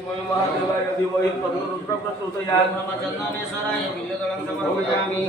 महादेवाय धीमहि तन्नो रुद्रः प्रचोदयात्। ओम नमः चंदनेश्वराय बिल्वदलं समर्पयामि।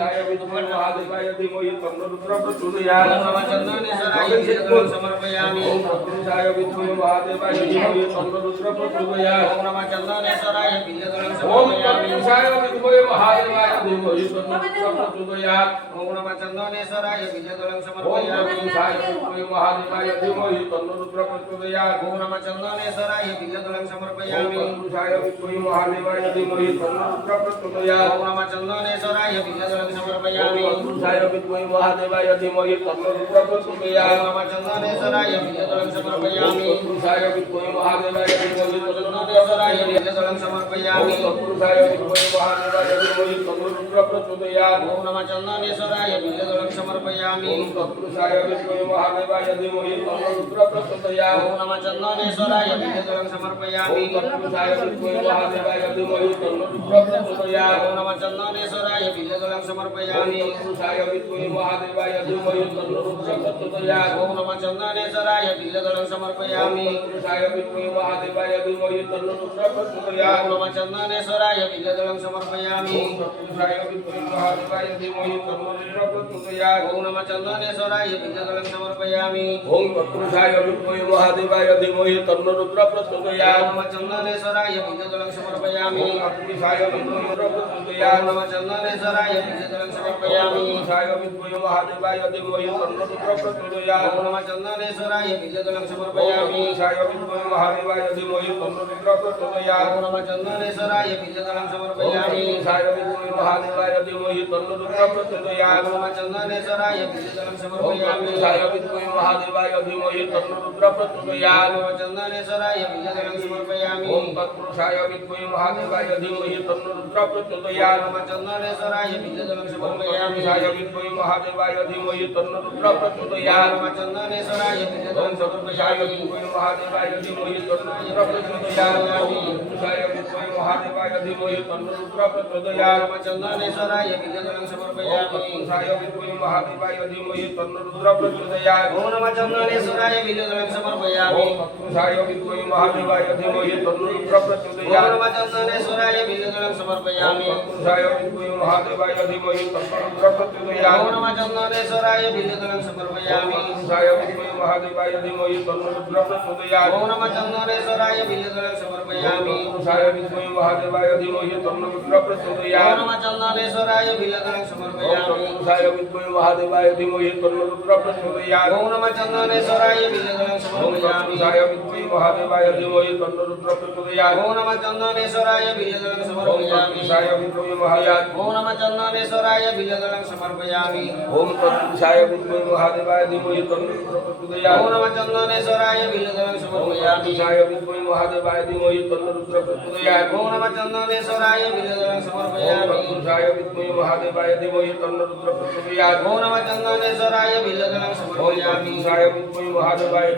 महादेवाय धीमहि तन्नो रुद्रः प्रचोदयात्। ओम नमः चंदनेश्वराय बिल्वदलं समर्पयामि। ओम तत्पुरुषाय विद्महे महादेवाय धीमहि तन्नो रुद्रः प्रचोदयात्। ओम नमः चंदनेश्वराय बिल्वदलं ओम समर्पयामि। तत्पुरुषाय विद्महे महादेवाय धीमहि तन्नो रुद्रः प्रचोदयात्। ओम नमः चंदनेश्वराय बिल्वदलं ओम समर्पयामि। तत्पुरुषाय विद्महे महादेवाय धीमहि तन्नो रुद्रः प्रचोदयात्। ओम नमः चंदनेश्वराय बिल्वदलं समर्पयामि। ओम तत्पुरुषाय विद्महे महादेवाय धीमहि तन्नो रुद्रः प्रचोदयात्। ओम नमः चंदनेश्वराय बिल्वदलं समर्पयामि। ओम तत्पुरुषाय विद्महे महादेवाय धीमहि तन्नो रुद्रः प्रचोदयात्। ओम नमः चंदनेश्वराय बिल्वदलं समर्पयामि। ओम तत्पुरुषाय विद्महे महादेवाय धीमहि तन्नो रुद्रः चंदनेश्वराय प्रचोदयात्। बिल्वदलं समर्पयामि। ओम तत्पुरुषाय विद्महे महादेवाय धीमहि तन्नो रुद्रः प्रचोदयात्। ओम नमः चंदनेश्वराय बिल्वदलं समर्पयामि। ओम तत्पुरुषाय विद्महे महादेवाय धीमहि तन्नो रुद्रः प्रचोदयात्। ओम नमः चंदनेश्वराय बिल्वदलं समर्पयामि। ओम तत्पुरुषाय विद्महे महादेवाय धीमहि तन्नो रुद्रः प्रचोदयात्। ओम नमः चंदनेश्वराय बिल्वदलं समर्पयामि। ओम तत्पुरुषाय विद्महे महादेवाय धीमहि तन्नो रुद्रः प्रचोदयात्। ओम नमः चंदनेश्वराय बिल्वदलं समर्पयामि। ओम तत्पुरुषाय विद्महे महादेवाय धीमहि तन्नो रुद्रः प्रचोदयात्। ओम नमः चंदनेश्वराय बिल्वदलं समर्पयामि। ओम तत्पुरुषाय विद्महे महादेवाय धीमहि तन्नो रुद्रः प्रचोदयात्। ओम नमः चंदनेश्वराय बिल्वदलं समर्पयामि। ओम तत्पुरुषाय विद्महे महादेवाय धीमहि तन्नो रुद्रः प्रचोदयात्। ओम नमः चंदनेश्वराय बिल्वदलं समर्पयामि। ओम तत्पुरुषाय विद्महे ओम प्रचोदयात्। नमः चंदनेश्वराय बिल्वदलं समर्पयामि। तत्पुरुषाय विद्महे महादेवाय धीमहि तन्नो रुद्रः प्रचोदयात्। ओम नमः चंदनेश्वराय बिल्वदलं समर्पयामि। तत्पुरुषाय विद्महे महादेवाय धीमहि तन्नो रुद्रः प्रचोदयात्। ओम नमः चंदनेश्वराय बिल्वदलं समर्पयामि। तत्पुरुषाय विद्महे महादेवाय धीमहि तन्नो रुद्रः प्रचोदयात्। ओम नमः चंदनेश्वराय बिल्वदलं समर्पयामि। तत्पुरुषाय विद्महे महादेवाय धीमहि तन्नो रुद्रः प्रचोदयात्। ओम नमः चंदनेश्वराय बिल्वदलं समर्पयामि। ओम तत्पुरुषाय विद्महे महादेवाय धीमहि तन्नो रुद्रः प्रचोदयात्। ओम नमः चंदनेश्वराय बिल्वदलं समर्पयामि। तत्पुरुषाय विद्महे महादेवाय धीमहि तन्नो रुद्रः प्रचोदयात्। ओम नमः चंदनेश्वराय बिल्वदलं तत्पुरुषाय समर्पयामि। विद्महे महादेवाय धीमहि तन्नो रुद्रः प्रचोदयात्। तत्पुरुषाय विद्महे महादेवाय धीमहि तन्नो रुद्रः प्रचोदयात्। ओम नमः चंदनेश्वराय बिल्वदलं समर्पयामि। तत्पुरुषाय विद्महे महादेवाय धीमहि तन्नो रुद्रः प्रचोदयात्। ओम नमः चंदनेश्वराय बिल्वदलं समर्पयामि। तत्पुरुषाय विद्महे महादेवाय धीमहि तन्नो रुद्रः ओम प्रचोदयात्। नमः चंदनेश्वराय बिल्वदलं समर्पयामि। तत्पुरुषाय विद्महे महादेवाय धीमहि तन्नो रुद्रः प्रचोदयात्। ओम नमः चंदनेश्वराय बिल्वदलं समर्पयामि। तत्पुरुषाय विद्महे महादेवाय धीमहि तन्नो रुद्रः प्रचोदयात्। ओम नमः चंदनेश्वराय बिल्वदलं समर्पयामि। तत्पुरुषाय विद्महे महादेवाय धीमहि तन्नो रुद्रः ओम प्रचोदयात्। नमः चंदनेश्वराय बिल्वदलं समर्पयामि। तत्पुरुषाय विद्महे महादेवाय धीमहि तन्नो रुद्रः प्रचोदयात्। ओम नमः चंदनेश्वराय बिल्वदलं समर्पयामि। तत्पुरुषाय विद्महे महादेवाय धीमहि तन्नो रुद्रः प्रचोदयात्। ओम नमः चंदनेश्वराय बिल्वदलं समर्पयामि। तत्पुरुषाय विद्महे महादेवाय ओम नमः चंदनेश्वराय बिल्वदलं समर्पयामि। ओम तत्पुरुषाय विद्महे महादेवाय धीमहि तन्नो रुद्रः प्रचोदयात्। ओम नमः चंदनेश्वराय बिल्वदलं समर्पयामि। तत्पुरुषाय विद्महे महादेवाय धीमहि तन्नो रुद्रः प्रचोदयात्। ओम नमः चंदनेश्वराय बिल्वदलं समर्पयामि। तत्पुरुषाय विद्महे महादेवाय धीमहि तन्नो रुद्रः प्रचोदयात्। ओम नमः चंदनेश्वराय बिल्वदलं समर्पयामि। तत्पुरुषाय विद्महे महादेवाय